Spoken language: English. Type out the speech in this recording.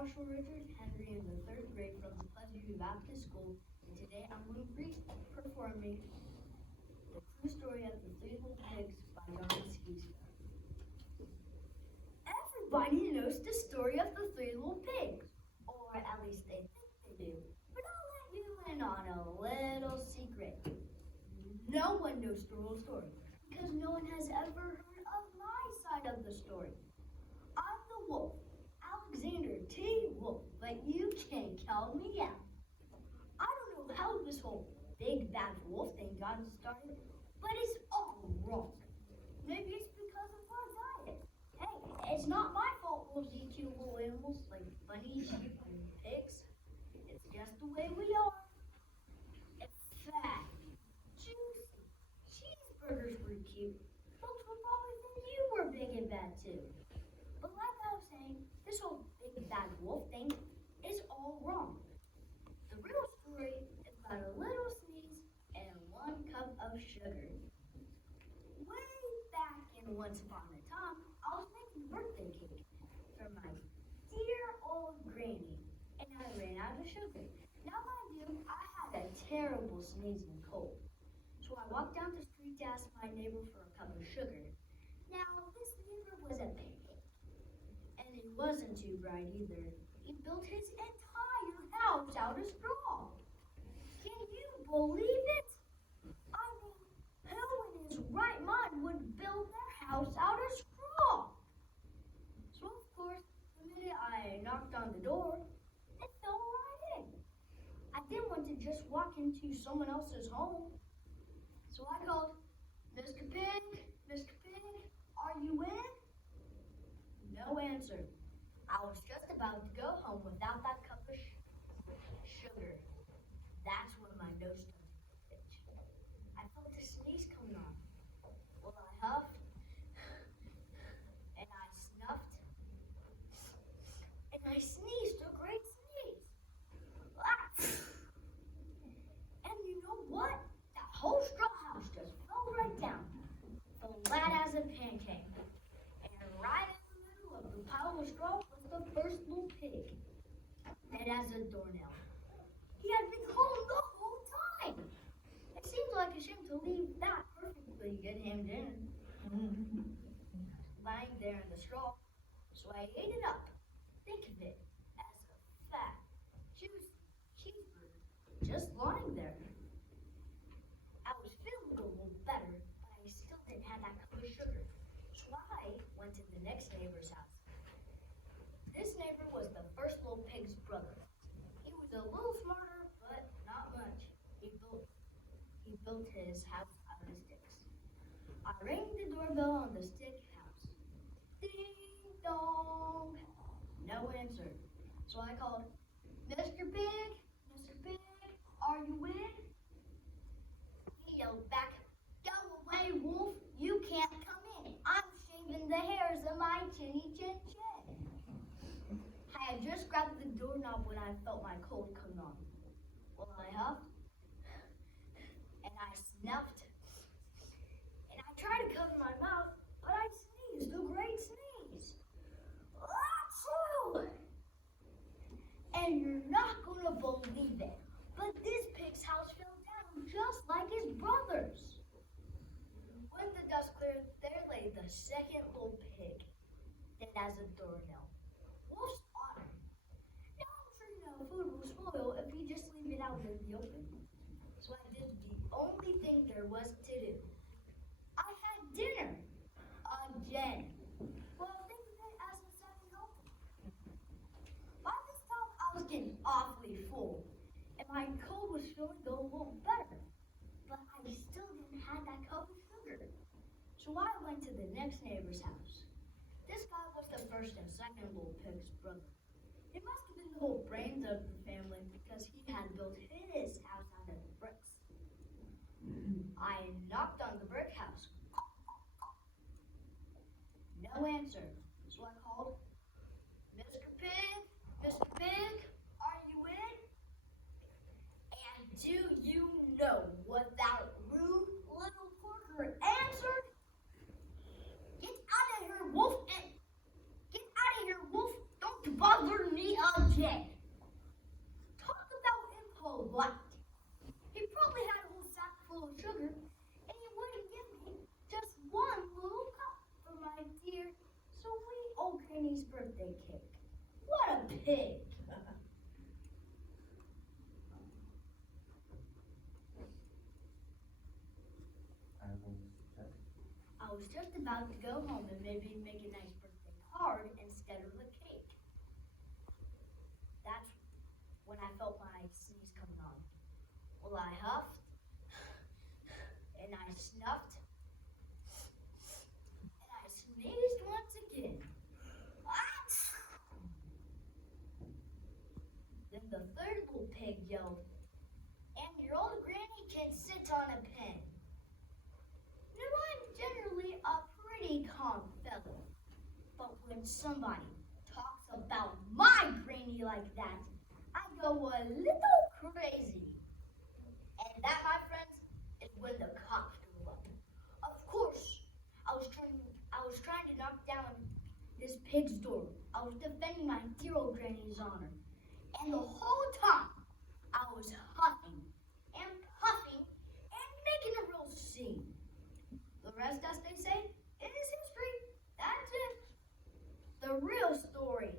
Marshall Richard Henry in the third grade from the Pleasant View Baptist School, and today I'm going to be performing the true story of the Three Little Pigs by John Skeeter. Everybody knows the story of the Three Little Pigs, or at least they think they do. But I'll let you in on a little secret. No one knows the real story, because no one has ever heard of my side of the story. I'm the wolf, Alexander T. Wolf, but you can't count me out. I don't know how this whole big bad wolf thing got started, but it's all wrong. Maybe it's because of our diet. Hey, it's not my fault wolves eat cute little animals like bunnies, sheep, and pigs. It's just the way we are. In fact, juicy cheeseburgers were cute. Folks would probably think you were big and bad too. But like I was saying, this whole big bad wolf thing is all wrong. The real story is about a little sneeze and 1 cup of sugar. Way back in once upon a time, I was making birthday cake for my dear old granny, and I ran out of sugar. Now mind you, I had a terrible sneezing cold. So I walked down the street to ask my neighbor for a cup of sugar. Now, this neighbor was a pancake, and he wasn't too bright either. He built his entire house out of straw. Can you believe it? I mean, who in his right mind would build their house out of straw? So of course, the minute I knocked on the door, it fell right in. I didn't want to just walk into someone else's home. So I called, Mr. Pig, Mr. Pig, are you in? No answer. I was just about to go home without that cup of sugar. That's when my nose started to itch. I felt a sneeze coming on. Well, I huffed, and I snuffed, and I sneezed a great sneeze. Ah! And you know what? That whole straw house just fell right down, flat as a pancake. And right in the middle of the pile of straw was the first little pig, dead as a doornail. He had been home the whole time. It seemed like a shame to leave that perfectly good ham dinner lying there in the straw, so I ate it up. Think of it as a fat, juicy cheeseburger just lying there. I was feeling a little better, but I still didn't have that cup of sugar. So I went to the next neighbor's house. This neighbor was the first little pig's brother. He was a little smarter, but not much. He built his house out of sticks. I rang the doorbell on the stick house. Ding dong. No answer. So I called, Mr. Pig, are you in? He yelled back, go away, wolf. You can't come in. I'm shaving the hairs of my chinny chin chin. I had just grabbed the doorknob when I felt my cold come on. Well, I huffed, and I snuffed, and I tried to cover my mouth, but I sneezed a great sneeze. Achoo! And you're not going to believe it, but this pig's house fell down just like his brother's. When the dust cleared, there lay the second little pig, dead as a doornail. Wolf's honor. Now I'm sure you know food will spoil if you just leave it out in the open. So I did the only thing there was to do. I had dinner. Again. Well, think of it as a second helping. By this time, I was getting awfully full, and my cold was feeling a little better. But I still didn't have that cup of sugar. So I went to the next neighbor's house. This guy was the first and second little pig's brother. He must have been the whole brains of the family because he had built his house out of bricks. I knocked on the brick house. No answer. So I called, Mr. Pig, are you in? And do you know what that rude little porker answered? Get out of here, wolf! Don't bother me pig. Talk about impolite. He probably had a whole sack full of sugar, and he wouldn't give me just one little cup for my dear sweet old Granny's birthday cake. What a pig! I was just about to go home and maybe make a nice birthday card instead of a cake. That's when I felt my sneeze coming on. Well, I huffed, and I snuffed, and I sneezed once again. Then the third little pig yelled, "And your old granny can sit on a pen." Now, I'm generally a pretty calm fellow, but when somebody talks about my granny like that, I go a little crazy. And that, my friends, is when the cops drove up. Of course, I was trying to knock down this pig's door. I was defending my dear old granny's honor. And the whole time, I was huffing and puffing and making a real scene. The rest, as they say, is history. That's it. The real story